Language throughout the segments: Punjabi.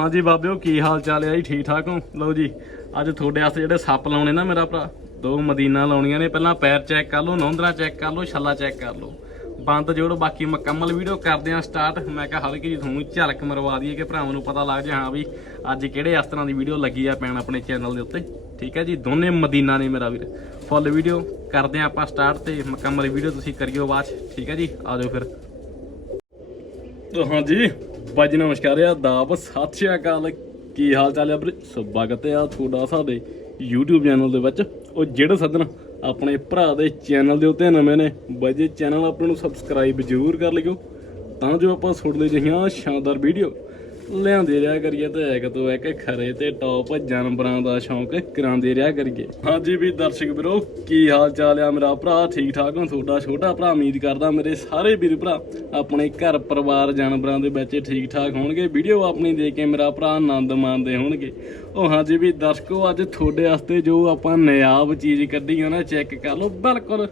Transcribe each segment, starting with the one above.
ਹਾਂਜੀ ਬਾਬਿਓ ਕੀ ਹਾਲ ਚਾਲ ਹੈ ਜੀ? ਠੀਕ ਠਾਕ ਹੋ? ਲਓ ਜੀ ਅੱਜ ਤੁਹਾਡੇ ਵਾਸਤੇ ਜਿਹੜੇ ਸੱਪ ਲਾਉਣੇ ਨਾ ਮੇਰਾ ਭਰਾ ਦੋ ਮਦੀਨਾ ਲਾਉਣੀਆਂ ਨੇ। ਪਹਿਲਾਂ ਪੈਰ ਚੈੱਕ ਕਰ ਲਓ ਨੌਂਦਰਾ ਚੈੱਕ ਕਰ ਲਓ ਛੱਲਾ ਚੈੱਕ ਕਰ ਲਓ। ਬੰਦ ਜੋੜੋ ਬਾਕੀ ਮੁਕੰਮਲ ਵੀਡੀਓ ਕਰਦੇ ਆ ਸਟਾਰਟ। ਮੈਂ ਕਿਹਾ ਹਲਕੀ ਜੀ ਤੁਹਾਨੂੰ ਝਲਕ ਮਰਵਾ ਦਈਏ ਕਿ ਭਰਾਵਾਂ ਨੂੰ ਪਤਾ ਲੱਗ ਜਾ ਹਾਂ ਵੀ ਅੱਜ ਕਿਹੜੇ ਇਸ ਤਰ੍ਹਾਂ ਦੀ ਵੀਡੀਓ ਲੱਗੀ ਆ ਪੈਣ ਆਪਣੇ ਚੈਨਲ ਦੇ ਉੱਤੇ। ਠੀਕ ਹੈ ਜੀ ਦੋਨੇ ਮਦੀਨਾ ਨੇ ਮੇਰਾ ਵੀਰ। ਫੁੱਲ ਵੀਡੀਓ ਕਰਦੇ ਆ ਆਪਾਂ ਸਟਾਰਟ ਤੇ ਮੁਕੰਮਲ ਵੀਡੀਓ ਤੁਸੀਂ ਕਰਿਓ ਬਾਅਦ 'ਚ, ਠੀਕ ਹੈ ਜੀ ਆ ਜਾਓ ਫਿਰ। ਹਾਂਜੀ। ਬਾਜੀ ਨਮਸਕਾਰ ਆ ਦਾਬ ਸਤਿ ਸ਼੍ਰੀ ਅਕਾਲ। ਕੀ ਹਾਲ ਚਾਲ ਆ ਵੀਰੇ? ਸਵਾਗਤ ਆ ਤੁਹਾਡਾ ਸਾਡੇ YouTube ਚੈਨਲ ਦੇ ਵਿੱਚ। ਉਹ ਜਿਹੜੇ ਸੱਜਣ ਆਪਣੇ ਭਰਾ ਦੇ ਚੈਨਲ ਦੇ ਉੱਤੇ ਨਵੇਂ ਨੇ ਬਾਜੀ ਚੈਨਲ ਆਪਣੇ ਨੂੰ ਸਬਸਕ੍ਰਾਈਬ ਜ਼ਰੂਰ ਕਰ ਲਿਓ। ਤਾਂ ਜੋ ਆਪਾਂ ਤੁਹਾਡੇ ਜਿਹੀਆਂ ਸ਼ਾਨਦਾਰ ਵੀਡੀਓ ਲਿਆਉਂਦੇ ਰਿਹਾ ਕਰੀਏ ਤੇ ਇੱਕ ਤੋਂ ਇੱਕ ਖਰੇ ਤੇ ਟੌਪ ਜਾਨਵਰਾਂ ਦਾ ਸ਼ੌਂਕ ਕਰਾਉਂਦੇ ਰਿਹਾ ਕਰੀਏ। ਹਾਂਜੀ ਵੀ ਦਰਸ਼ਕ ਵੀਰੋ, ਕੀ ਹਾਲ ਚਾਲ ਆ ਮੇਰਾ ਭਰਾ? ਠੀਕ ਠਾਕ ਹੋ? ਤੁਹਾਡਾ ਛੋਟਾ ਭਰਾ, ਉਮੀਦ ਕਰਦਾ ਮੇਰੇ ਸਾਰੇ ਵੀਰ ਭਰਾ ਆਪਣੇ ਘਰ ਪਰਿਵਾਰ ਜਾਨਵਰਾਂ ਦੇ ਵਿੱਚ ਠੀਕ ਠਾਕ ਹੋਣਗੇ। ਵੀਡੀਓ ਆਪਣੀ ਦੇਖ ਕੇ ਮੇਰਾ ਭਰਾ ਆਨੰਦ ਮਾਣਦੇ ਹੋਣਗੇ। ਉਹ ਹਾਂਜੀ ਵੀ ਦਰਸ਼ਕੋ, ਅੱਜ ਤੁਹਾਡੇ ਵਾਸਤੇ ਜੋ ਆਪਾਂ ਨਿਆਬ ਚੀਜ਼ ਕੱਢੀ ਆ ਨਾ ਚੈੱਕ ਕਰ ਲਓ। ਬਿਲਕੁਲ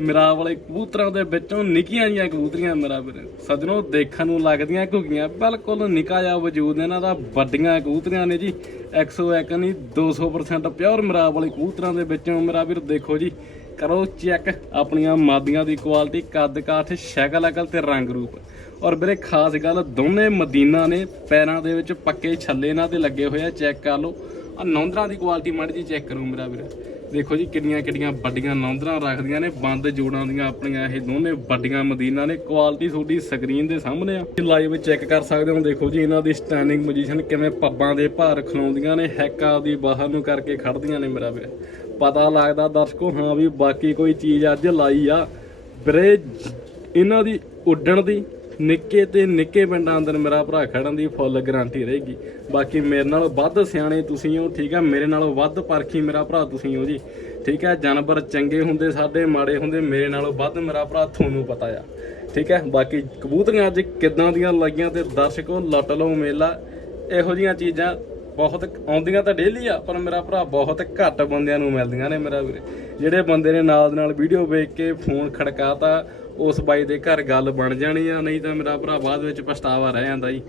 ਮੇਰਾ ਵਾਲੇ ਕਬੂਤਰਾਂ ਦੇ ਵਿੱਚੋਂ ਨਿੱਕੀਆਂ ਜੀਆਂ ਕਬੂਤਰੀਆਂ ਮੇਰਾ ਵੀਰ। ਸੱਜਣੋ, ਦੇਖਣ ਨੂੰ ਲੱਗਦੀਆਂ ਘੁੱਗੀਆਂ, ਬਿਲਕੁਲ ਨਿੱਕਾ ਜਿਹਾ ਵਜੂਦ ਇਹਨਾਂ ਦਾ, ਵੱਡੀਆਂ ਕਬੂਤਰੀਆਂ ਨੇ ਜੀ। 101 ਨਹੀਂ 200% ਪਿਓਰ ਮੇਰਾ ਵਾਲੇ ਕਬੂਤਰਾਂ ਦੇ ਵਿੱਚੋਂ ਮੇਰਾ ਵੀਰ, ਦੇਖੋ ਜੀ। ਕਰੋ ਚੈੱਕ ਆਪਣੀਆਂ ਮਾਦੀਆਂ ਦੀ ਕੁਆਲਿਟੀ ਕੱਦ ਕਾਠ, ਸ਼ਕਲ, ਅਕਲ ਤੇ ਰੰਗ ਰੂਪ। ਔਰ ਵੀਰੇ, ਖਾਸ ਗੱਲ ਦੋਨੇ ਮਦੀਨਾ ਨੇ, ਪੈਰਾਂ ਦੇ ਵਿੱਚ ਪੱਕੇ ਛੱਲੇ ਇਹਨਾਂ ਦੇ ਲੱਗੇ ਹੋਏ ਆ ਚੈੱਕ ਕਰ ਲਓ। ਆ ਨੌਂਦਰਾਂ ਦੀ ਕੁਆਲਿਟੀ ਮਾੜੀ ਜੀ ਚੈੱਕ ਕਰੋ ਮੇਰਾ ਵੀਰ। ਦੇਖੋ ਜੀ, ਕਿੰਨੀਆਂ ਕਿੰਨੀਆਂ ਵੱਡੀਆਂ ਨੌਂਦਰਾਂ ਰੱਖਦੀਆਂ ਨੇ, ਬੰਦ ਜੋੜਾਂ ਦੀਆਂ ਆਪਣੀਆਂ ਇਹ ਦੋਨੇ ਵੱਡੀਆਂ ਮਦੀਨਾ ਨੇ। ਕੁਆਲਿਟੀ ਤੁਹਾਡੀ ਸਕਰੀਨ ਦੇ ਸਾਹਮਣੇ ਆ। ਲਾਈਵ ਚੈੱਕ ਕਰ ਸਕਦੇ ਹੋ, ਦੇਖੋ ਜੀ, ਇਹਨਾਂ ਦੀ ਸਟੈਂਡਿੰਗ ਪੋਜੀਸ਼ਨ ਕਿਵੇਂ ਪੱਬਾਂ ਦੇ ਭਾਰ ਖਲਾਉਂਦੀਆਂ ਨੇ, ਹੈਕਾ ਦੀ ਬਾਹਰ ਨੂੰ ਕਰਕੇ ਖੜਦੀਆਂ ਨੇ ਮੇਰਾ ਵੀਰ। ਪਤਾ ਲੱਗਦਾ ਦਰਸ਼ਕੋ, ਹਾਂ ਵੀ ਬਾਕੀ ਕੋਈ ਚੀਜ਼ ਅੱਜ ਲਾਈ ਆ। ਵੀਰੇ ਇਹਨਾਂ ਦੀ ਉੱਡਣ ਦੀ ਨਿੱਕੇ ਤੇ ਨਿੱਕੇ ਪਿੰਡਾਂ ਅੰਦਰ ਮੇਰਾ ਭਰਾ ਖੜਨ ਦੀ ਫੁੱਲ ਗਾਰੰਟੀ ਰਹੇਗੀ। ਬਾਕੀ ਮੇਰੇ ਨਾਲੋਂ ਵੱਧ ਸਿਆਣੇ ਤੁਸੀਂ ਹੋ, ਠੀਕ ਆ? ਮੇਰੇ ਨਾਲੋਂ ਵੱਧ ਪਰਖੀ ਮੇਰਾ ਭਰਾ ਤੁਸੀਂ ਹੋ ਜੀ। ਠੀਕ ਹੈ ਜਾਨਵਰ ਚੰਗੇ ਹੁੰਦੇ, ਸਾਡੇ ਮਾੜੇ ਹੁੰਦੇ, ਮੇਰੇ ਨਾਲੋਂ ਵੱਧ ਮੇਰਾ ਭਰਾ ਤੁਹਾਨੂੰ ਪਤਾ ਆ। ਠੀਕ ਹੈ ਬਾਕੀ ਕਬੂਤਰੀਆਂ ਅੱਜ ਕਿੱਦਾਂ ਦੀਆਂ ਲੱਗੀਆਂ ਤੇ ਦਰਸ਼ਕੋ ਲੱਟ ਲਓ ਮੇਲਾ। ਇਹੋ ਜੀਆਂ ਚੀਜ਼ਾਂ ਬਹੁਤ ਆਉਂਦੀਆਂ ਤਾਂ ਡੇਲੀ ਆ, ਪਰ ਮੇਰਾ ਭਰਾ ਬਹੁਤ ਘੱਟ ਬੰਦਿਆਂ ਨੂੰ ਮਿਲਦੀਆਂ ਨੇ ਮੇਰਾ ਵੀਰੇ। ਜਿਹੜੇ ਬੰਦੇ ਨੇ ਨਾਲ ਦੇ ਨਾਲ ਵੀਡੀਓ ਵੇਖ ਕੇ ਫੋਨ ਖੜਕਾਤਾ ਉਸ ਬਾਈ ਦੇ ਘਰ ਗੱਲ ਬਣ ਜਾਣੀ ਆ, ਨਹੀਂ ਤਾਂ ਮੇਰਾ ਭਰਾ ਬਾਅਦ ਵਿੱਚ ਪਛਤਾਵਾ ਰਹਿ ਜਾਂਦਾ ਜੀ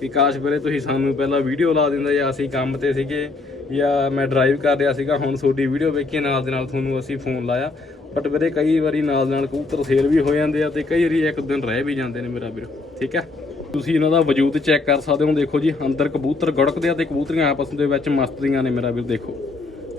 ਕਿ ਕਾਸ਼ ਵੀਰੇ ਤੁਸੀਂ ਸਾਨੂੰ ਪਹਿਲਾਂ ਵੀਡੀਓ ਲਾ ਦਿੰਦੇ ਜਾਂ ਅਸੀਂ ਕੰਮ ਤੇ ਸੀਗੇ ਜਾਂ ਮੈਂ ਡਰਾਈਵ ਕਰ ਰਿਹਾ ਸੀਗਾ, ਹੁਣ ਤੁਹਾਡੀ ਵੀਡੀਓ ਵੇਖ ਕੇ ਨਾਲ ਦੇ ਨਾਲ ਤੁਹਾਨੂੰ ਅਸੀਂ ਫੋਨ ਲਾਇਆ। ਬਟ ਵੀਰੇ ਕਈ ਵਾਰੀ ਨਾਲ ਨਾਲ ਕਬੂਤਰ ਸੇਲ ਵੀ ਹੋ ਜਾਂਦੇ ਆ ਤੇ ਕਈ ਵਾਰੀ ਇੱਕ ਦਿਨ ਰਹਿ ਵੀ ਜਾਂਦੇ ਨੇ ਮੇਰਾ ਵੀਰ, ਠੀਕ ਹੈ ਤੁਸੀਂ ਇਹਨਾਂ ਦਾ ਵਜੂਦ ਚੈੱਕ ਕਰ ਸਕਦੇ ਹੋ, ਦੇਖੋ ਜੀ, ਅੰਦਰ ਕਬੂਤਰ ਗੜਕਦੇ ਆ ਤੇ ਕਬੂਤਰੀਆਂ ਆਪਸ ਦੇ ਵਿੱਚ ਮਸਤੀਆਂ ਨੇ ਮੇਰਾ ਵੀਰ, ਦੇਖੋ।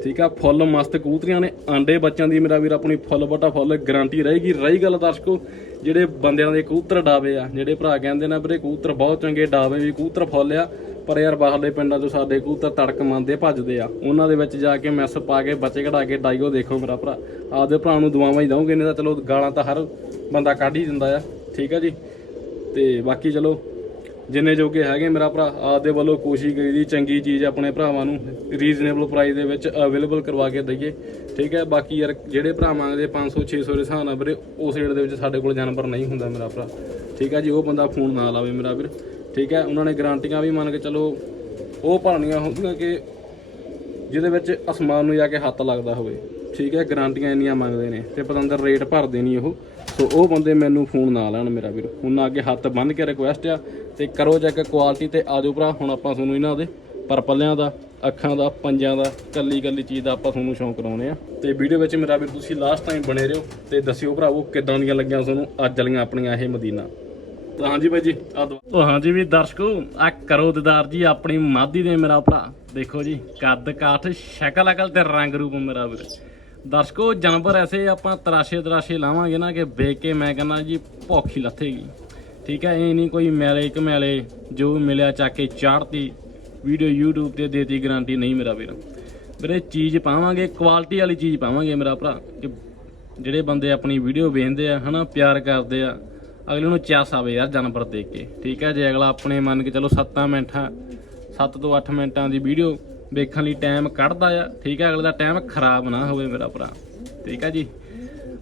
ਠੀਕ ਆ, ਫੁੱਲ ਮਸਤ ਕਬੂਤਰੀਆਂ ਨੇ, ਆਂਡੇ ਬੱਚਿਆਂ ਦੀ ਮੇਰਾ ਵੀਰ ਆਪਣੀ ਫੁੱਲ ਬਟਾ ਫੁੱਲ ਗਾਰੰਟੀ ਰਹੇਗੀ। ਰਹੀ ਗੱਲ ਦਰਸ਼ਕੋ, ਜਿਹੜੇ ਬੰਦਿਆਂ ਦੇ ਕਬੂਤਰ ਡਾਵੇ ਆ, ਜਿਹੜੇ ਭਰਾ ਕਹਿੰਦੇ ਨੇ ਵੀਰੇ, ਕਬੂਤਰ ਬਹੁਤ ਚੰਗੇ ਡਾਵੇ ਵੀ, ਕਬੂਤਰ ਫੁੱਲ ਆ, ਪਰ ਯਾਰ ਬਾਹਰਲੇ ਪਿੰਡਾਂ 'ਚੋਂ ਸਾਡੇ ਕਬੂਤਰ ਤੜਕ ਮੰਨਦੇ ਭੱਜਦੇ ਆ। ਉਹਨਾਂ ਦੇ ਵਿੱਚ ਜਾ ਕੇ ਮੈਸ ਪਾ ਕੇ, ਬੱਚੇ ਕਢਾ ਕੇ ਡਾਈਓ ਦੇਖੋ ਮੇਰਾ ਭਰਾ। ਆਪਦੇ ਭਰਾ ਨੂੰ ਦੁਆਵਾਂ ਹੀ ਦਵਾਂਗੇ ਨਹੀਂ ਤਾਂ ਚਲੋ ਗਾਲਾਂ ਤਾਂ ਹਰ ਬੰਦਾ ਕੱਢ ਹੀ ਦਿੰਦਾ ਆ। ਠੀਕ ਆ ਜੀ? ਤੇ ਬਾਕੀ ਚਲੋ ਜਿੰਨੇ ਜੋਗੇ ਹੈਗੇ ਮੇਰਾ ਭਰਾ, ਆਪਦੇ ਵੱਲੋਂ ਕੋਸ਼ਿਸ਼ ਕਰੀਦੀ, ਚੰਗੀ ਚੀਜ਼ ਆਪਣੇ ਭਰਾਵਾਂ ਨੂੰ ਰੀਜ਼ਨੇਬਲ ਪ੍ਰਾਈਸ ਦੇ ਵਿੱਚ ਅਵੇਲੇਬਲ ਕਰਵਾ ਕੇ ਦਈਏ। ਠੀਕ ਹੈ, ਬਾਕੀ ਯਾਰ ਜਿਹੜੇ ਭਰਾ ਮੰਗਦੇ 500 600 ਦੇ ਹਿਸਾਬ ਨਾਲ ਵੀਰੇ, ਉਸ ਰੇਟ ਦੇ ਵਿੱਚ ਸਾਡੇ ਕੋਲ ਜਾਨਵਰ ਨਹੀਂ ਹੁੰਦਾ ਮੇਰਾ ਭਰਾ। ਠੀਕ ਹੈ ਜੀ, ਉਹ ਬੰਦਾ ਫੋਨ ਨਾ ਲਾਵੇ ਮੇਰਾ ਵੀਰ। ਠੀਕ ਹੈ, ਉਹਨਾਂ ਨੇ ਗਾਰੰਟੀਆਂ ਵੀ ਮੰਨ ਕੇ ਚਲੋ, ਉਹ ਭਰਨੀਆਂ ਹੁੰਦੀਆਂ ਕਿ ਜਿਹਦੇ ਵਿੱਚ ਅਸਮਾਨ ਨੂੰ ਜਾ ਕੇ ਹੱਥ ਲੱਗਦਾ ਹੋਵੇ। ਠੀਕ ਹੈ, ਗਾਰੰਟੀਆਂ ਇੰਨੀਆਂ ਮੰਗਦੇ ਨੇ ਤੇ ਪਤੰਦਰ ਰੇਟ ਭਰਦੇ ਨਹੀਂ ਉਹ। ਸੋ ਉਹ ਬੰਦੇ ਮੈਨੂੰ ਫੋਨ ਨਾ ਲਾਣ ਮੇਰਾ ਵੀਰ। ਉਹਨਾਂ ਅੱਗੇ ਹੱਥ ਬੰਨ ਕੇ ਰਿਕੁਐਸਟ ਆ ਤੇ ਕਰੋ ਚੈੱਕ ਕੁਆਲਿਟੀ ਤੇ ਆਜੋ ਭਰਾ, ਹੁਣ ਆਪਾਂ ਤੁਹਾਨੂੰ ਇਹਨਾਂ ਦੇ ਪਰਪਲਿਆਂ ਦਾ, ਅੱਖਾਂ ਦਾ, ਪੰਜਾਂ ਦਾ, ਕੱਲੀ ਕੱਲੀ ਚੀਜ਼ ਦਾ ਆਪਾਂ ਤੁਹਾਨੂੰ ਸ਼ੌਂਕ ਕਰਾਉਣੇ ਆ। ਤੇ ਵੀਡੀਓ ਵਿੱਚ ਮੇਰਾ ਵੀਰ ਤੁਸੀਂ ਲਾਸਟ ਟਾਈਮ ਬਣੇ ਰਹੋ ਤੇ ਦੱਸਿਓ ਭਰਾਵੋ ਕਿੱਦਾਂ ਦੀਆਂ ਲੱਗੀਆਂ ਤੁਹਾਨੂੰ, ਅੱਜ ਵਾਲੀਆਂ ਆਪਣੀਆਂ ਇਹ ਮਦੀਨਾ। ਤਾਂ ਹਾਂਜੀ ਬਾਈ ਜੀ ਆ ਦੋ। ਹਾਂਜੀ ਵੀ ਦਰਸ਼ਕੋ ਆ ਕਰੋ ਦਿਦਾਰ ਜੀ ਆਪਣੀ ਮਾਦੀ ਦੇ ਮੇਰਾ ਭਰਾ। ਦੇਖੋ ਜੀ, ਕੱਦ ਕਾਠ ਸ਼ਕਲ ਅਕਲ ਤੇ ਰੰਗ ਰੂਪ ਮੇਰਾ ਵੀਰ। ਦਰਸ਼ਕੋ, ਜਾਨਵਰ ਐਸੇ ਆਪਾਂ ਤਰਾਸ਼ੇ ਤਰਾਸ਼ੇ ਲਾਵਾਂਗੇ ਨਾ ਕਿ ਵੇਖ ਕੇ ਮੈਂ ਕਹਿੰਦਾ ਜੀ ਭੁੱਖ ਲੱਥੇਗੀ। ਠੀਕ ਹੈ, ਇਹ ਨਹੀਂ ਕੋਈ ਮੈਲੇ ਕਮੈਲੇ ਜੋ ਮਿਲਿਆ ਚੱਕ ਕੇ ਚਾੜਤੀ ਵੀਡੀਓ YouTube ਤੇ ਦੇਤੀ ਗਾਰੰਟੀ ਨਹੀਂ ਮੇਰਾ ਵੀਰ। ਵੀਰੇ, ਚੀਜ਼ ਪਾਵਾਂਗੇ ਕੁਆਲਿਟੀ ਵਾਲੀ ਚੀਜ਼ ਪਾਵਾਂਗੇ ਮੇਰਾ ਭਰਾ, ਕਿ ਜਿਹੜੇ ਬੰਦੇ ਆਪਣੀ ਵੀਡੀਓ ਵੇਖਦੇ ਆ, ਹਨਾ, ਪਿਆਰ ਕਰਦੇ ਆ, ਅਗਲੇ ਨੂੰ ਚਾਸ ਆਵੇ ਯਾਰ ਜਾਨਵਰ ਦੇਖ ਕੇ। ਠੀਕ ਹੈ, ਜੇ ਅਗਲਾ ਆਪਣੇ ਮੰਨ ਕੇ ਚਲੋ 7 ਮਿੰਟਾਂ 7 ਤੋਂ 8 ਮਿੰਟਾਂ ਦੀ ਵੀਡੀਓ ਵੇਖਣ ਲਈ ਟਾਈਮ ਕੱਢਦਾ ਆ। ਠੀਕ ਹੈ ਅਗਲੇ ਦਾ ਟਾਈਮ ਖਰਾਬ ਨਾ ਹੋਵੇ ਮੇਰਾ ਭਰਾ। ਠੀਕ ਹੈ ਜੀ।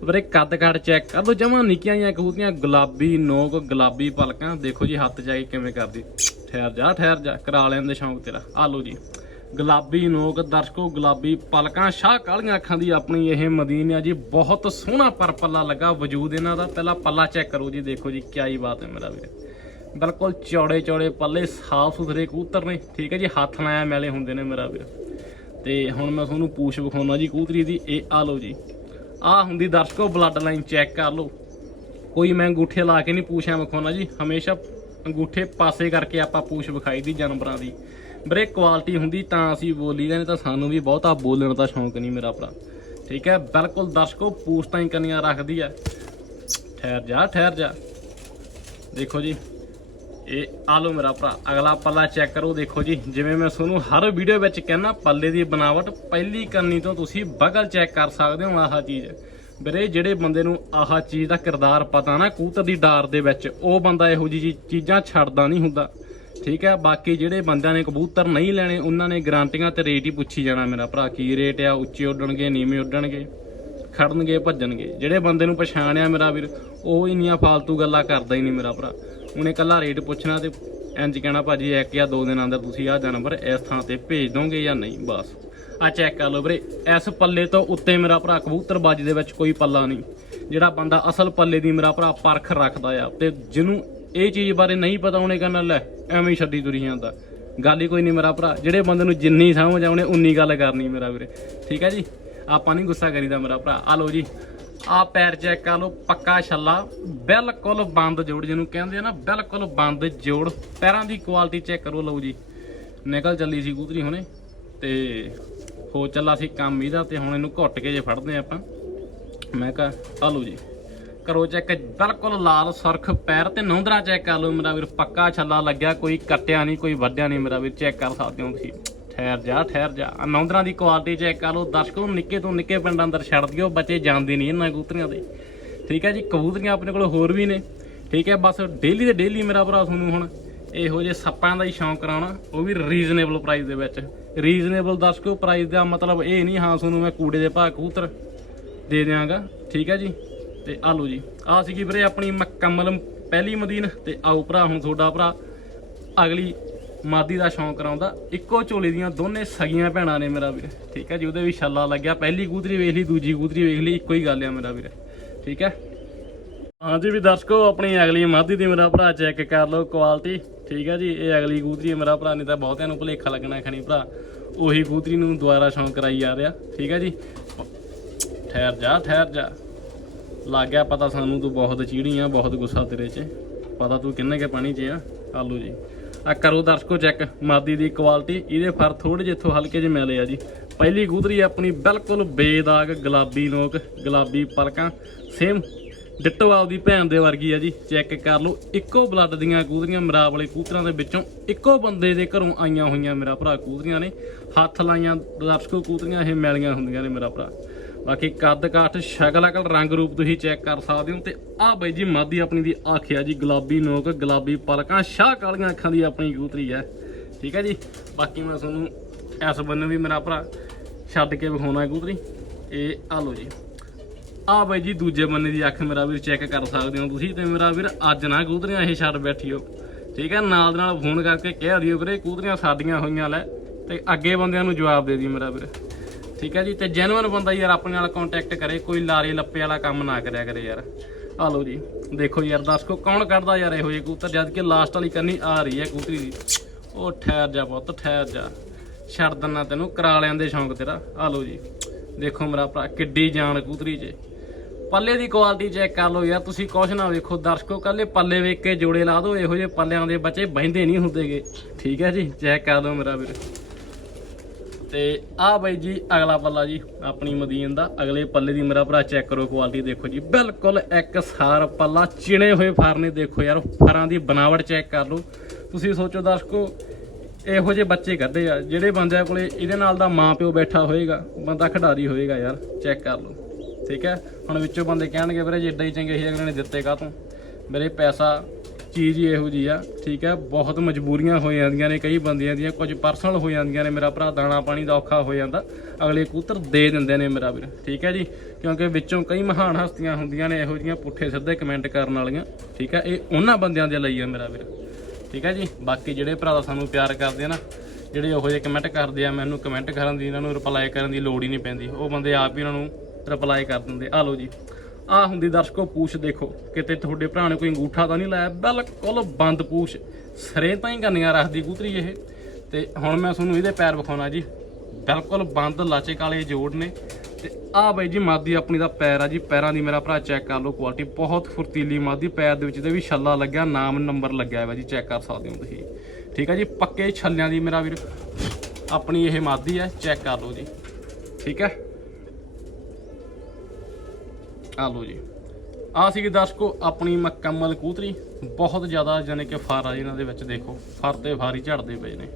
ਵੀਰੇ ਕੱਦ ਕੱਦ ਚੈੱਕ ਕਰ ਲਓ। ਜਮਾਂ ਨਿੱਕੀਆਂ ਜਿਹੀਆਂ ਕਬੂਤੀਆਂ, ਗੁਲਾਬੀ, ਨੋਕ, ਗੁਲਾਬੀ ਪਲਕਾਂ। ਦੇਖੋ ਜੀ, ਹੱਥ ਜਾ ਕੇ ਕਿਵੇਂ ਕਰਦੀ। ਠਹਿਰ ਜਾ ਠਹਿਰ ਜਾ। ਕਰਾ ਲੈਣ ਦੇ ਸ਼ੌਂਕ ਤੇਰਾ। ਆ ਲਓ ਜੀ। ਗੁਲਾਬੀ, ਨੋਕ, ਦਰਸ਼ਕੋ, ਗੁਲਾਬੀ ਪਲਕਾਂ। ਸ਼ਾਹ ਕਾਲੀਆਂ ਅੱਖਾਂ ਦੀ ਆਪਣੀ ਇਹ ਮਦੀਨਾ ਜੀ। ਬਹੁਤ ਸੋਹਣਾ ਪਰ ਪੱਲਾ ਲੱਗਾ ਵਜੂਦ ਇਹਨਾਂ ਦਾ। ਪਹਿਲਾਂ ਪੱਲਾ ਚੈੱਕ ਕਰੋ ਜੀ। ਦੇਖੋ ਜੀ ਕਿਆ ਹੀ ਬਾਤ ਹੈ ਮੇਰਾ ਵੀਰ। ਬਿਲਕੁਲ ਚੌੜੇ ਚੌੜੇ ਪੱਲੇ, ਸਾਫ਼ ਸੁਥਰੇ ਕਬੂਤਰ ਨੇ। ਠੀਕ ਹੈ ਜੀ, ਹੱਥ ਲਾਇਆ ਮੈਲੇ ਹੁੰਦੇ ਨੇ ਮੇਰਾ ਵੀਰ। ਤੇ ਹੁਣ ਮੈਂ ਤੁਹਾਨੂੰ ਪੂਛ ਵਿਖਾਉਣਾ ਜੀ ਕਬੂਤਰੀ ਦੀ। ਇਹ ਆ ਲਓ ਜੀ। ਆ ਹੁੰਦੀ ਦਰਸ਼ਕੋ ਬਲੱਡ ਲਾਈਨ ਚੈੱਕ ਕਰ ਲਓ। ਕੋਈ ਮੈਂ ਅੰਗੂਠੇ ਲਾ ਕੇ ਨਹੀਂ ਪੂਛਾਂ ਵਿਖਾਉਣਾ ਜੀ। ਹਮੇਸ਼ਾ ਅੰਗੂਠੇ ਪਾਸੇ ਕਰਕੇ ਆਪਾਂ ਪੂਛ ਵਿਖਾਈ ਦੀ ਜਾਨਵਰਾਂ ਦੀ। ਵੀਰੇ ਕੁਆਲਿਟੀ ਹੁੰਦੀ ਤਾਂ ਅਸੀਂ ਬੋਲੀ ਦਾ ਨਹੀਂ ਤਾਂ ਸਾਨੂੰ ਵੀ ਬਹੁਤਾ ਬੋਲਣ ਦਾ ਸ਼ੌਂਕ ਨਹੀਂ ਮੇਰਾ ਭਰਾ। ਠੀਕ ਹੈ, ਬਿਲਕੁਲ ਦਰਸ਼ਕੋ, ਪੂਛ ਤਾਂ ਹੀ ਕੰਨੀਆਂ ਰੱਖਦੀ ਹੈ ਠਹਿਰ ਜਾ ਠਹਿਰ ਜਾ। ਦੇਖੋ ਜੀ। ਇਹ ਆ ਲਓ ਮੇਰਾ ਭਰਾ, ਅਗਲਾ ਪੱਲਾ ਚੈੱਕ ਕਰੋ, ਦੇਖੋ ਜੀ, ਜਿਵੇਂ ਮੈਂ ਤੁਹਾਨੂੰ ਹਰ ਵੀਡੀਓ ਵਿੱਚ ਕਹਿੰਦਾ, ਪੱਲੇ ਦੀ ਬਣਾਵਟ ਪਹਿਲੀ ਕਰਨੀ ਤੋਂ ਤੁਸੀਂ ਬਗਲ ਚੈੱਕ ਕਰ ਸਕਦੇ ਹੋ ਆਹ ਚੀਜ਼। ਵੀਰੇ, ਜਿਹੜੇ ਬੰਦੇ ਨੂੰ ਆਹ ਚੀਜ਼ ਦਾ ਕਿਰਦਾਰ ਪਤਾ ਨਾ, ਕੂਤਰ ਦੀ ਡਾਰ ਦੇ ਵਿੱਚ, ਉਹ ਬੰਦਾ ਇਹੋ ਜਿਹੀ ਚੀਜ਼ਾਂ ਛੱਡਦਾ ਨਹੀਂ ਹੁੰਦਾ। ਠੀਕ ਹੈ, ਬਾਕੀ ਜਿਹੜੇ ਬੰਦਿਆਂ ਨੇ ਕਬੂਤਰ ਨਹੀਂ ਲੈਣੇ, ਉਹਨਾਂ ਨੇ ਗਾਰੰਟੀਆਂ ਤੇ ਰੇਟ ਹੀ ਪੁੱਛੀ ਜਾਣਾ ਮੇਰਾ ਭਰਾ, ਕੀ ਰੇਟ ਆ, ਉੱਚੇ ਉੱਡਣਗੇ, ਨੀਵੇਂ ਉੱਡਣਗੇ, ਖੜਨਗੇ, ਭੱਜਣਗੇ। ਜਿਹੜੇ ਬੰਦੇ ਨੂੰ ਪਛਾਣਿਆ ਮੇਰਾ ਵੀਰ, ਉਹ ਇੰਨੀਆਂ ਫਾਲਤੂ ਗੱਲਾਂ ਕਰਦਾ ਹੀ ਨਹੀਂ ਮੇਰਾ ਭਰਾ। ਉਹਨੇ ਕੱਲਾ ਰੇਟ ਪੁੱਛਣਾ ਤੇ ਇੰਜ ਕਹਿਣਾ ਭਾਜੀ, ਇੱਕ ਜਾਂ ਦੋ ਦਿਨਾਂ ਅੰਦਰ ਤੁਸੀਂ ਆਹ ਜਾਨਵਰ ਇਸ ਥਾਂ ਤੇ ਭੇਜ ਦੋਗੇ ਜਾਂ ਨਹੀਂ? ਬਸ। ਆ ਚੈੱਕ ਕਰ ਲਓ ਵੀਰੇ। ਇਸ ਪੱਲੇ ਤੋਂ ਉੱਤੇ ਮੇਰਾ ਭਰਾ ਕਬੂਤਰਬਾਜੀ ਦੇ ਵਿੱਚ ਕੋਈ ਪੱਲਾ ਨਹੀਂ। ਜਿਹੜਾ ਬੰਦਾ ਅਸਲ ਪੱਲੇ ਦੀ ਮੇਰਾ ਭਰਾ ਪਰਖ ਰੱਖਦਾ ਆ ਤੇ ਜਿਹਨੂੰ ਇਹ ਚੀਜ਼ ਬਾਰੇ ਨਹੀਂ ਪਤਾ ਉਹਨੇ ਕਹਿੰਦਾ ਲੈ, ਐਵੇਂ ਛੱਡੀ ਤੁਰੀ ਜਾਂਦਾ। ਗੱਲ ਹੀ ਕੋਈ ਨਹੀਂ ਮੇਰਾ ਭਰਾ। ਜਿਹੜੇ ਬੰਦੇ ਨੂੰ ਜਿੰਨੀ ਸਮਝ ਆਉਣੇ ਉਨੀ ਗੱਲ ਕਰਨੀ ਮੇਰਾ ਵੀਰੇ। ਠੀਕ ਹੈ ਜੀ? ਆਪਾਂ ਨਹੀਂ ਗੁੱਸਾ ਕਰੀਦਾ ਮੇਰਾ ਭਰਾ। ਆ ਲਓ ਜੀ। ਆ ਪੈਰ ਚੈੱਕ ਕਰ ਲਓ ਪੱਕਾ ਛੱਲਾ, ਬਿਲਕੁਲ ਬੰਦ ਜੋੜ, ਜਿਹਨੂੰ ਕਹਿੰਦੇ ਆ ਨਾ, ਬਿਲਕੁਲ ਬੰਦ ਜੋੜ। ਪੈਰਾਂ ਦੀ ਕੁਆਲਿਟੀ ਚੈੱਕ ਕਰੋ, ਲਓ ਜੀ। ਨਿਕਲ ਚੱਲੀ ਸੀ ਕੂਤਰੀ ਹੁਣੇ, ਤੇ ਹੋ ਚੱਲਾ ਸੀ ਕੰਮ ਇਹਦਾ, ਤੇ ਹੁਣ ਇਹਨੂੰ ਘੁੱਟ ਕੇ ਜੇ ਫੜਦੇ ਆਪਾਂ। ਮੈਂ ਕਹਾ, ਆ ਲਓ ਜੀ। ਕਰੋ ਚੈੱਕ, ਬਿਲਕੁਲ ਲਾਲ ਸੁਰਖ ਪੈਰ ਤੇ ਨੌਂਦਰਾ ਚੈੱਕ ਕਰ ਲਓ। ਮੇਰਾ ਵੀਰ ਪੱਕਾ ਛੱਲਾ ਲੱਗਿਆ, ਕੋਈ ਕੱਟਿਆ ਨਹੀਂ, ਕੋਈ ਵੱਢਿਆ ਨਹੀਂ। ਮੇਰਾ ਵੀਰ ਚੈੱਕ ਕਰ ਸਕਦੇ ਹੋ ਤੁਸੀਂ। ਠਹਿਰ ਜਾ ਠਹਿਰ ਜਾ। ਆਹ ਨੌਂਦਰਾਂ ਦੀ ਕੁਆਲਿਟੀ ਚੈੱਕ ਕਰ ਲਓ। ਦਰਸ਼ਕੋ, ਨਿੱਕੇ ਤੋਂ ਨਿੱਕੇ ਪਿੰਡ ਅੰਦਰ ਛੱਡ ਦਿਓ। ਬੱਚੇ ਜਾਂਦੇ ਨਹੀਂ ਇਹਨਾਂ ਕਬੂਤਰੀਆਂ ਦੇ। ਠੀਕ ਹੈ ਜੀ? ਕਬੂਤਰੀਆਂ ਆਪਣੇ ਕੋਲ ਹੋਰ ਵੀ ਨੇ। ਠੀਕ ਹੈ? ਬਸ ਡੇਲੀ ਦੇ ਡੇਲੀ ਮੇਰਾ ਭਰਾ ਤੁਹਾਨੂੰ ਹੁਣ ਇਹੋ ਜਿਹੇ ਸੱਪਾਂ ਦਾ ਹੀ ਸ਼ੌਂਕ ਕਰਾਉਣਾ। ਉਹ ਵੀ ਰੀਜ਼ਨੇਬਲ ਪ੍ਰਾਈਸ ਦੇ ਵਿੱਚ। ਰੀਜ਼ਨੇਬਲ ਦਰਸ਼ਕੋ ਪ੍ਰਾਈਸ ਦਾ ਮਤਲਬ ਇਹ ਨਹੀਂ, ਹਾਂ, ਤੁਹਾਨੂੰ ਮੈਂ ਕੂੜੇ ਦੇ ਭਾਅ ਕਬੂਤਰ ਦੇ ਦਿਆਂਗਾ। ਠੀਕ ਹੈ ਜੀ? ਤੇ ਆ ਲਓ ਜੀ। ਆ ਸੀਗੀ ਵੀਰੇ ਆਪਣੀ ਮੁਕੰਮਲ ਪਹਿਲੀ ਮਦੀਨ। ਤੇ ਆਓ ਭਰਾ, ਹੁਣ ਤੁਹਾਡਾ ਭਰਾ। ਅਗਲੀ ਮਾਦੀ ਦਾ ਸ਼ੌਂਕ ਕਰਾਉਂਦਾ। ਇੱਕੋ ਝੋਲੇ ਦੀਆਂ ਦੋਨੇ ਸਗੀਆਂ ਭੈਣਾਂ ਨੇ ਮੇਰਾ ਵੀਰ। ਠੀਕ ਹੈ ਜੀ, ਉਹਦੇ ਵੀ ਛੱਲਾ ਲੱਗਿਆ। ਪਹਿਲੀ ਕੂਤਰੀ ਵੇਖ ਲਈ, ਦੂਜੀ ਕੂਤਰੀ ਵੇਖ ਲਈ, ਇੱਕੋ ਹੀ ਗੱਲ ਆ ਮੇਰਾ ਵੀਰ। ਠੀਕ ਹੈ? ਹਾਂਜੀ ਵੀ ਦਰਸ਼ਕੋ, ਆਪਣੀ ਅਗਲੀ ਮਾਦੀ ਦੀ ਮੇਰਾ ਭਰਾ ਚੈੱਕ ਕਰ ਲਓ ਕੁਆਲਿਟੀ ਠੀਕ ਹੈ ਜੀ, ਇਹ ਅਗਲੀ ਕੂਤਰੀ ਹੈ ਮੇਰਾ ਭਰਾ ਨੇ ਤਾਂ ਬਹੁਤਿਆਂ ਨੂੰ ਭੁਲੇਖਾ ਲੱਗਣਾ ਖਣੀ ਭਰਾ। ਉਹੀ ਕੂਤਰੀ ਨੂੰ ਦੁਬਾਰਾ ਸ਼ੌਂਕ ਕਰਾਈ ਜਾ ਰਿਹਾ। ਠੀਕ ਹੈ ਜੀ? ਠਹਿਰ ਜਾ ਠਹਿਰ ਜਾ। ਲੱਗ ਗਿਆ ਪਤਾ ਸਾਨੂੰ, ਤੂੰ ਬਹੁਤ ਚੀੜੀ ਆ, ਬਹੁਤ ਗੁੱਸਾ ਤੇਰੇ 'ਚ। ਪਤਾ ਤੂੰ ਕਿੰਨੇ ਕੇ ਪਾਣੀ 'ਚ ਆ? ਆਲੂ ਜੀ। ਆ ਕਰੋ ਦਰਸ਼ਕੋ ਚੈੱਕ, ਮਾਦੀ ਦੀ ਕੁਆਲਿਟੀ ਇਹਦੇ ਫਰ ਥੋੜੇ ਜਿਹੇ ਇੱਥੋਂ ਹਲਕੇ ਜਿਹੇ ਮਿਲੇ ਆ ਜੀ। ਪਹਿਲੀ ਗੂਦਰੀ ਆਪਣੀ ਬਿਲਕੁਲ ਬੇਦਾਗ ਗੁਲਾਬੀ ਨੋਕ, ਗੁਲਾਬੀ ਪਲਕਾਂ ਸੇਮ ਡਿੱਟੋ ਆਪਦੀ ਭੈਣ ਦੇ ਵਰਗੀ ਆ ਜੀ। ਚੈੱਕ ਕਰ ਲਓ, ਇੱਕੋ ਬਲੱਡ ਦੀਆਂ ਕੂਦਰੀਆਂ ਮਰਾਬ ਵਾਲੇ ਕੂਤਰਾਂ ਦੇ ਵਿੱਚੋਂ ਇੱਕੋ ਬੰਦੇ ਦੇ ਘਰੋਂ ਆਈਆਂ ਹੋਈਆਂ ਮੇਰਾ ਭਰਾ ਕੂਦਰੀਆਂ ਨੇ। ਹੱਥ ਲਾਈਆਂ, ਦਰਸ਼ਕੋ ਕੂਦਰੀਆਂ ਇਹ ਮਿਲੀਆਂ ਹੁੰਦੀਆਂ ਨੇ ਮੇਰਾ ਭਰਾ। ਬਾਕੀ ਕੱਦ ਕਾਠ, ਸ਼ਕਲ ਅਕਲ, ਰੰਗ ਰੂਪ ਤੁਸੀਂ ਚੈੱਕ ਕਰ ਸਕਦੇ ਹੋ ਤੇ ਆਹ ਬਾਈ ਜੀ ਮਾਦੀ ਆਪਣੀ ਦੀ ਅੱਖ ਆਖਿਆ ਜੀ, ਗੁਲਾਬੀ ਨੋਕ, ਗੁਲਾਬੀ ਪਲਕਾਂ, ਸ਼ਾਹ ਕਾਲੀਆਂ ਅੱਖਾਂ ਦੀ ਆਪਣੀ ਕਬੂਤਰੀ ਹੈ ਠੀਕ ਹੈ ਜੀ? ਬਾਕੀ ਮੈਂ ਤੁਹਾਨੂੰ ਇਸ ਬੰਨੇ ਵੀ ਮੇਰਾ ਭਰਾ ਛੱਡ ਕੇ ਵਿਖਾਉਣਾ ਕਬੂਤਰੀ ਇਹ ਆ ਲਓ ਜੀ। ਆ ਬਾਈ ਜੀ ਦੂਜੇ ਬੰਨੇ ਦੀ ਅੱਖ ਮੇਰਾ ਵੀਰ ਚੈੱਕ ਕਰ ਸਕਦੇ ਹੋ ਤੁਸੀਂ ਤੇ ਮੇਰਾ ਵੀਰ ਅੱਜ ਨਾ ਕਬੂਤਰੀਆਂ ਇਹ ਛੱਡ ਬੈਠਿਓ। ਠੀਕ ਹੈ ਨਾਲ ਨਾਲ ਫੋਨ ਕਰਕੇ ਕਹਿ ਦਿਓ ਵੀਰੇ ਕਬੂਤਰੀਆਂ ਸਾਡੀਆਂ ਹੋਈਆਂ ਲੈ ਤੇ ਅੱਗੇ ਬੰਦਿਆਂ ਨੂੰ ਜਵਾਬ ਦੇ ਦੀ ਮੇਰਾ ਵੀਰ। ਠੀਕ ਹੈ ਜੀ, ਤੇ ਜੈਨੂਅਨ ਬੰਦਾ ਯਾਰ ਆਪਣੇ ਨਾਲ ਕੰਟੈਕਟ ਕਰੇ, ਕੋਈ ਲਾਰੇ ਲੱਪੇ ਵਾਲਾ ਕੰਮ ਨਾ ਕਰਿਆ ਕਰੇ ਯਾਰ। ਆ ਲਓ ਜੀ, ਦੇਖੋ ਯਾਰ, ਦੱਸ ਕੋ ਕੌਣ ਕੱਢਦਾ ਯਾਰ ਇਹੋ ਜਿਹੇ ਕਬੂਤਰ, ਜਦ ਕਿ ਲਾਸਟ ਵਾਲੀ ਕਰਨੀ ਆ ਰਹੀ ਹੈ ਕਬੂਤਰੀ ਦੀ। ਉਹ ਠਹਿਰ ਜਾ ਪੁੱਤ, ਠਹਿਰ ਜਾ। ਛੱਡ ਦਿੰਨਾ ਤੈਨੂੰ, ਕਰਾ ਲਿਆਂਦੇ ਸ਼ੌਂਕ ਤੇਰਾ। ਆ ਲਓ ਜੀ, ਦੇਖੋ ਮੇਰਾ ਭਰਾ, ਕਿੱਡੀ ਜਾਨ ਕਬੂਤਰੀ 'ਚ ਪੱਲੇ ਦੀ ਕੁਆਲਿਟੀ ਚੈੱਕ ਕਰ ਲਓ ਯਾਰ, ਤੁਸੀਂ ਕੁਛ ਨਾ ਵੇਖੋ, ਦਰਸ਼ਕੋ, ਕੱਲੇ ਪੱਲੇ ਵੇਖ ਕੇ ਜੋੜੇ ਲਾ ਦਿਓ, ਇਹੋ ਜਿਹੇ ਪੱਲਿਆਂ ਦੇ ਬੱਚੇ ਬਹਿੰਦੇ ਨਹੀਂ ਹੁੰਦੇਗੇ। ਠੀਕ ਹੈ ਜੀ ਚੈੱਕ ਕਰ ਲਓ ਮੇਰਾ ਵੀਰ। ਤੇ ਆ ਬਾਈ ਜੀ, ਅਗਲਾ ਪੱਲਾ ਜੀ, ਆਪਣੀ ਮਦੀਨ ਦਾ। ਅਗਲੇ ਪੱਲੇ ਦੀ ਮੇਰਾ ਭਰਾ ਚੈੱਕ ਕਰੋ ਕੁਆਲਿਟੀ ਦੇਖੋ ਜੀ। ਬਿਲਕੁਲ ਇੱਕ ਸਾਰ ਪੱਲਾ, ਚਿਣੇ ਹੋਏ ਫਾਰਨੇ ਦੇਖੋ ਯਾਰ, ਫਰਾਂ ਦੀ ਬਣਾਵਟ ਚੈੱਕ ਕਰ ਲਓ। ਤੁਸੀਂ ਸੋਚੋ ਦਰਸ਼ਕੋ, ਇਹੋ ਜਿਹੇ ਬੱਚੇ ਕੱਢੇ ਆ, ਜਿਹੜੇ ਬੰਦਿਆਂ ਕੋਲੇ ਇਹਦੇ ਨਾਲ ਦਾ ਮਾਂ ਪਿਓ ਬੈਠਾ ਹੋਏਗਾ, ਬੰਦਾ ਖਿਡਾਰੀ ਹੋਏਗਾ ਯਾਰ ਚੈੱਕ ਕਰ ਲਓ। ਠੀਕ ਹੈ? ਹੁਣ ਵਿੱਚੋਂ ਬੰਦੇ ਕਹਿਣਗੇ ਵੀਰੇ, ਜੇ ਏਡਾ ਹੀ ਚੰਗੇ ਸੀ, ਅਗਲੇ ਨੇ ਦਿੱਤੇ ਕਾਹਤੋਂ? ਮੇਰੇ ਪੈਸਾ ਚੀਜ਼ ਹੀ ਇਹੋ ਜੀ ਆ, ਠੀਕ ਹੈ ਬਹੁਤ ਮਜਬੂਰੀਆਂ ਹੋ ਜਾਂਦੀਆਂ ਨੇ ਕਈ ਬੰਦਿਆਂ ਦੀਆਂ, ਕੁਝ ਪਰਸਨਲ ਹੋ ਜਾਂਦੀਆਂ ਨੇ ਮੇਰਾ ਭਰਾ, ਦਾਣਾ ਪਾਣੀ ਦਾ ਔਖਾ ਹੋ ਜਾਂਦਾ, ਅਗਲੇ ਕਬੂਤਰ ਦੇ ਦਿੰਦੇ ਨੇ ਮੇਰਾ ਵੀਰ, ਠੀਕ ਹੈ ਜੀ? ਕਿਉਂਕਿ ਵਿੱਚੋਂ ਕਈ ਮਹਾਨ ਹਸਤੀਆਂ ਹੁੰਦੀਆਂ ਨੇ ਇਹੋ ਜੀਆਂ ਪੁੱਠੇ ਸਿੱਧੇ ਕਮੈਂਟ ਕਰਨ ਵਾਲੀਆਂ, ਠੀਕ ਹੈ ਇਹ ਉਹਨਾਂ ਬੰਦਿਆਂ ਦੇ ਲਈ ਆ ਮੇਰਾ ਵੀਰ, ਠੀਕ ਹੈ ਜੀ? ਬਾਕੀ ਜਿਹੜੇ ਭਰਾ ਦਾ ਸਾਨੂੰ ਪਿਆਰ ਕਰਦੇ ਆ ਨਾ, ਜਿਹੜੇ ਉਹੋ ਜਿਹੇ ਕਮੈਂਟ ਕਰਦੇ ਆ, ਮੈਨੂੰ ਕਮੈਂਟ ਕਰਨ ਦੀ, ਇਹਨਾਂ ਨੂੰ ਰਿਪਲਾਈ ਕਰਨ ਦੀ ਲੋੜ ਹੀ ਨਹੀਂ ਪੈਂਦੀ, ਉਹ ਬੰਦੇ ਆਪ ਹੀ ਉਹਨਾਂ ਨੂੰ ਰਿਪਲਾਈ ਕਰ ਦਿੰਦੇ, ਆ ਲਓ ਜੀ। ਆ ਹੁੰਦੀ ਦਰਸ਼ਕੋ, ਪੂਛ ਦੇਖੋ। ਕਿਤੇ ਤੁਹਾਡੇ ਭਰਾ ਨੇ ਕੋਈ ਅੰਗੂਠਾ ਤਾਂ ਨਹੀਂ ਲਾਇਆ? ਬਿਲਕੁਲ ਬੰਦ ਪੂਛ। ਸਰੇ ਤਾਂ ਹੀ ਕੰਨੀਆਂ ਰੱਖਦੀ ਕੂਤਰੀ ਇਹ। ਤੇ ਹੁਣ ਮੈਂ ਤੁਹਾਨੂੰ ਇਹਦੇ ਪੈਰ ਵਿਖਾਉਣਾ ਜੀ। ਬਿਲਕੁਲ ਬੰਦ, ਲਾਚੇ ਕਾਲੇ ਜੋੜ ਨੇ। ਤੇ ਆ ਬਾਈ ਜੀ, ਮਾਦੀ ਆਪਣੀ ਦਾ ਪੈਰ ਆ ਜੀ। ਪੈਰਾਂ ਦੀ ਮੇਰਾ ਭਰਾ ਚੈੱਕ ਕਰ ਲਓ ਕੁਆਲਿਟੀ ਬਹੁਤ ਫੁਰਤੀਲੀ ਮਾਦੀ। ਪੈਰ ਦੇ ਵਿੱਚ ਇਹਦੇ ਵੀ ਛੱਲਾ ਲੱਗਿਆ, ਨਾਮ ਨੰਬਰ ਲੱਗਿਆ ਹੋਇਆ ਜੀ। ਚੈੱਕ ਕਰ ਸਕਦੇ ਹੋ ਤੁਸੀਂ। ਠੀਕ ਹੈ ਜੀ, ਪੱਕੇ ਛੱਲਿਆਂ ਦੀ ਮੇਰਾ ਵੀਰ ਆਪਣੀ ਇਹ ਮਾਦੀ ਹੈ। ਚੈੱਕ ਕਰ ਲਓ ਜੀ। ਠੀਕ ਹੈ? ਆ ਲਓ ਜੀ। ਆ ਸੀਗੀ ਦਰਸ਼ਕੋ, ਆਪਣੀ ਮੁਕੰਮਲ ਕੂਤਰੀ। ਬਹੁਤ ਜ਼ਿਆਦਾ ਜਾਨੇ ਕਿ ਫਰ ਆ ਇਹਨਾਂ ਦੇ ਵਿੱਚ, ਦੇਖੋ। ਫਰ ਤੇ ਫਾਰੀ ਝੜਦੇ ਪਏ ਨੇ।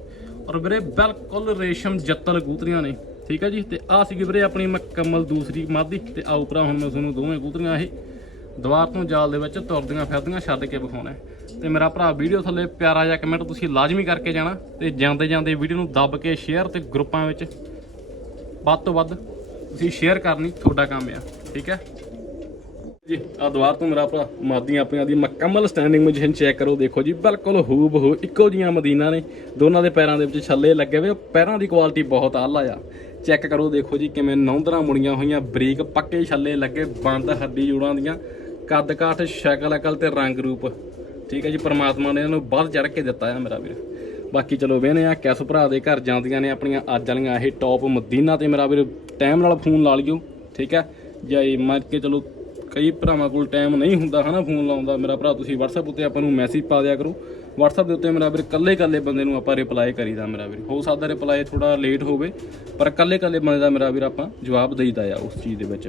ਔਰ ਵੀਰੇ, ਬਿਲਕੁਲ ਰੇਸ਼ਮ ਜੱਤਲ ਕੂਤਰੀਆਂ ਨੇ। ਠੀਕ ਹੈ ਜੀ? ਤੇ ਆ ਸੀਗੀ ਵੀਰੇ ਆਪਣੀ ਮੁਕੰਮਲ ਦੂਸਰੀ ਮਾਦੀ। ਤੇ ਆਓ ਉਪਰਾ ਹੁਣ ਮੈਂ ਤੁਹਾਨੂੰ ਦੋਵੇਂ ਕੂਤਰੀਆਂ ਇਹ ਦੁਆਰ ਤੋਂ ਜਾਲ ਦੇ ਵਿੱਚ ਤੁਰਦੀਆਂ ਫਿਰਦੀਆਂ ਛੱਡ ਕੇ ਵਿਖਾਉਣਾ ਹੈ। ਤੇ ਮੇਰਾ ਭਰਾ, ਵੀਡੀਓ ਥੱਲੇ ਪਿਆਰਾ ਜਿਹਾ ਕਮੈਂਟ ਤੁਸੀਂ ਲਾਜ਼ਮੀ ਕਰਕੇ ਜਾਣਾ। ਤੇ ਜਾਂਦੇ ਜਾਂਦੇ ਵੀਡੀਓ ਨੂੰ ਦੱਬ ਕੇ ਸ਼ੇਅਰ ਤੇ ਗਰੁੱਪਾਂ ਵਿੱਚ। ਵੱਧ ਤੋਂ ਵੱਧ ਤੁਸੀਂ ਸ਼ੇਅਰ ਕਰਨੀ ਤੁਹਾਡਾ ਕੰਮ ਆ। ਠੀਕ ਹੈ ਜੀ ਆ ਦੁਆਰ ਤੋਂ ਮੇਰਾ ਭਰਾ ਮਾਦੀਆਂ ਆਪਣੀਆਂ ਦੀ ਮੁਕੰਮਲ ਸਟੈਂਡਿੰਗ ਪੋਜੀਸ਼ਨ ਚੈੱਕ ਕਰੋ, ਦੇਖੋ ਜੀ, ਬਿਲਕੁਲ ਹੂ ਬਹੂ ਇੱਕੋ ਜੀਆਂ ਮਦੀਨਾ ਨੇ। ਦੋਨਾਂ ਦੇ ਪੈਰਾਂ ਦੇ ਵਿੱਚ ਛੱਲੇ ਲੱਗੇ ਹੋਏ ਪੈਰਾਂ ਦੀ ਕੁਆਲਿਟੀ ਬਹੁਤ ਆਲਾ ਆ। ਚੈੱਕ ਕਰੋ, ਦੇਖੋ ਜੀ, ਕਿਵੇਂ ਨੌਂਦਰਾਂ ਮੁੜੀਆਂ ਹੋਈਆਂ, ਬਰੀਕ ਪੱਕੇ ਛੱਲੇ ਲੱਗੇ, ਬੰਦ ਹੱਡੀ ਜੁੜਾਂ ਦੀਆਂ ਕੱਦ ਕਾਠ ਸ਼ਕਲ ਅਕਲ ਤੇ ਰੰਗ ਰੂਪ ਠੀਕ ਹੈ ਜੀ, ਪ੍ਰਮਾਤਮਾ ਨੇ ਇਹਨੂੰ ਵੱਧ ਚੜ ਕੇ ਦਿੱਤਾ ਆ, ਮੇਰਾ ਵੀਰ। ਬਾਕੀ ਚਲੋ ਵੇਨੇ ਆ, ਕਿਸ ਭਰਾ ਦੇ ਘਰ ਜਾਂਦੀਆਂ ਨੇ ਆਪਣੀਆਂ ਅੱਜ ਵਾਲੀਆਂ ਇਹ ਟੌਪ ਮਦੀਨਾ ਤੇ ਮੇਰਾ ਵੀਰ ਟਾਈਮ ਨਾਲ ਫੋਨ ਲਾ ਲਿਓ। ਠੀਕ ਹੈ, ਜਾਂ ਮਰ ਕੇ ਚਲੋ ਕਈ ਭਰਾਵਾਂ ਕੋਲ ਟਾਈਮ ਨਹੀਂ ਹੁੰਦਾ ਹਨਾ ਫੋਨ ਲਾਉਂਦਾ ਮੇਰਾ ਭਰਾ, ਤੁਸੀਂ WhatsApp ਉੱਤੇ ਆਪਾਂ ਨੂੰ ਮੈਸੇਜ ਪਾ ਦਿਆ ਕਰੋ। WhatsApp ਦੇ ਉੱਤੇ ਮੇਰਾ ਵੀਰ ਕੱਲੇ ਕੱਲੇ ਬੰਦੇ ਨੂੰ ਆਪਾਂ ਰਿਪਲਾਈ ਕਰੀਦਾ ਮੇਰਾ ਵੀਰ। ਹੋ ਸਕਦਾ ਰਿਪਲਾਈ ਥੋੜਾ ਲੇਟ ਹੋਵੇ, ਪਰ ਕੱਲੇ ਕੱਲੇ ਬੰਦੇ ਦਾ ਮੇਰਾ ਵੀਰ ਆਪਾਂ ਜਵਾਬ ਦੇਈਦਾ ਆ ਉਸ ਚੀਜ਼ ਦੇ ਵਿੱਚ।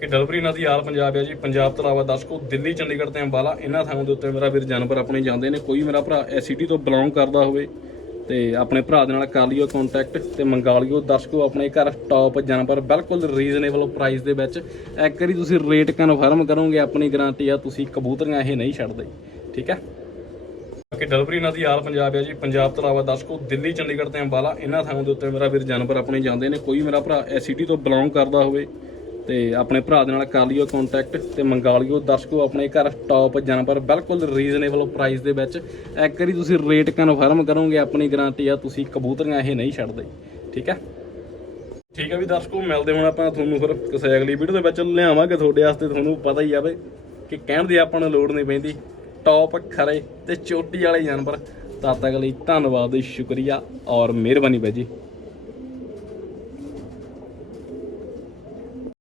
ਕਿ ਡਲਵਰੀ ਨਦੀ ਆਲ ਪੰਜਾਬ ਹੈ ਜੀ, ਪੰਜਾਬ ਤੋਂ ਇਲਾਵਾ ਦਰਸ਼ਕੋ, ਦਿੱਲੀ, ਚੰਡੀਗੜ੍ਹ ਤੇ ਅੰਬਾਲਾ, ਇਹਨਾਂ ਥਾਵਾਂ ਦੇ ਉੱਤੇ ਮੇਰਾ ਵੀਰ ਜਾਨਵਰ ਆਪਣੇ ਜਾਂਦੇ ਨੇ। ਕੋਈ ਮੇਰਾ ਭਰਾ ਐਸਿਟੀ ਤੋਂ ਬਿਲੋਂਗ ਕਰਦਾ ਹੋਵੇ ਤੇ ਆਪਣੇ ਭਰਾ ਦੇ ਨਾਲ ਕਰ ਲਿਓ ਕੰਟੈਕਟ ਤੇ ਮੰਗਾ ਲਿਓ। ਦਰਸ਼ਕੋ, ਆਪਣੇ ਘਰ ਟੌਪ ਜਾਨਵਰ ਬਿਲਕੁਲ ਰੀਜ਼ਨੇਬਲ ਪ੍ਰਾਈਸ ਦੇ ਵਿੱਚ। ਇੱਕ ਵਾਰੀ ਤੁਸੀਂ ਰੇਟ ਕਨਫਰਮ ਕਰੋਗੇ ਆਪਣੀ ਗਾਰੰਟੀ ਆ, ਤੁਸੀਂ ਕਬੂਤਰੀਆਂ ਇਹ ਨਹੀਂ ਛੱਡਦੇ। ਠੀਕ ਹੈ? ਕਿ ਡਲਵਰੀ ਨਦੀ ਆਲ ਪੰਜਾਬ ਹੈ ਜੀ, ਪੰਜਾਬ ਤੋਂ ਇਲਾਵਾ ਦਰਸ਼ਕੋ, ਦਿੱਲੀ, ਚੰਡੀਗੜ੍ਹ ਤੇ ਅੰਬਾਲਾ, ਇਹਨਾਂ ਥਾਵਾਂ ਦੇ ਉੱਤੇ ਮੇਰਾ ਵੀਰ ਜਾਨਵਰ ਆਪਣੇ ਜਾਂਦੇ ਨੇ। ਕੋਈ ਮੇਰਾ ਭਰਾ ਐਸਿਟੀ ਤੋਂ ਬਿਲੋਂਗ ਕਰਦਾ ਹੋਵੇ ਤੇ ਆਪਣੇ ਭਰਾ ਦੇ ਨਾਲ ਕਰ ਲਿਓ ਕੰਟੈਕਟ ਤੇ ਮੰਗਾ ਲਿਓ। ਦਰਸ਼ਕੋ, ਆਪਣੇ ਘਰ ਟੌਪ ਜਾਨਵਰ ਬਿਲਕੁਲ ਰੀਜ਼ਨੇਬਲ ਪ੍ਰਾਈਸ ਦੇ ਵਿੱਚ। ਇੱਕ ਵਾਰੀ ਤੁਸੀਂ ਰੇਟ ਕਨਫਰਮ ਕਰੋਗੇ ਆਪਣੀ ਗਾਰੰਟੀ ਆ, ਤੁਸੀਂ ਕਬੂਤਰੀਆਂ ਇਹ ਨਹੀਂ ਛੱਡਦੇ। ਠੀਕ ਹੈ? ਠੀਕ ਹੈ ਵੀ ਦਰਸ਼ਕੋ, ਮਿਲਦੇ ਹੁਣ ਆਪਾਂ ਤੁਹਾਨੂੰ ਫਿਰ ਕਿਸੇ ਅਗਲੀ ਵੀਡੀਓ ਦੇ ਵਿੱਚ ਲਿਆਵਾਂਗੇ। ਤੁਹਾਡੇ ਵਾਸਤੇ ਤੁਹਾਨੂੰ ਪਤਾ ਹੀ ਆਵੇ ਕਿ ਕਹਿਣ ਦੀ ਆਪਾਂ ਨੂੰ ਲੋੜ ਨਹੀਂ ਪੈਂਦੀ। ਟੌਪ ਖਰੇ ਤੇ ਚੋਟੀ ਵਾਲੇ ਜਾਨਵਰ। ਤਦ ਤੱਕ ਲਈ ਧੰਨਵਾਦ, ਸ਼ੁਕਰੀਆ ਔਰ ਮਿਹਰਬਾਨੀ ਬਾਈ ਜੀ।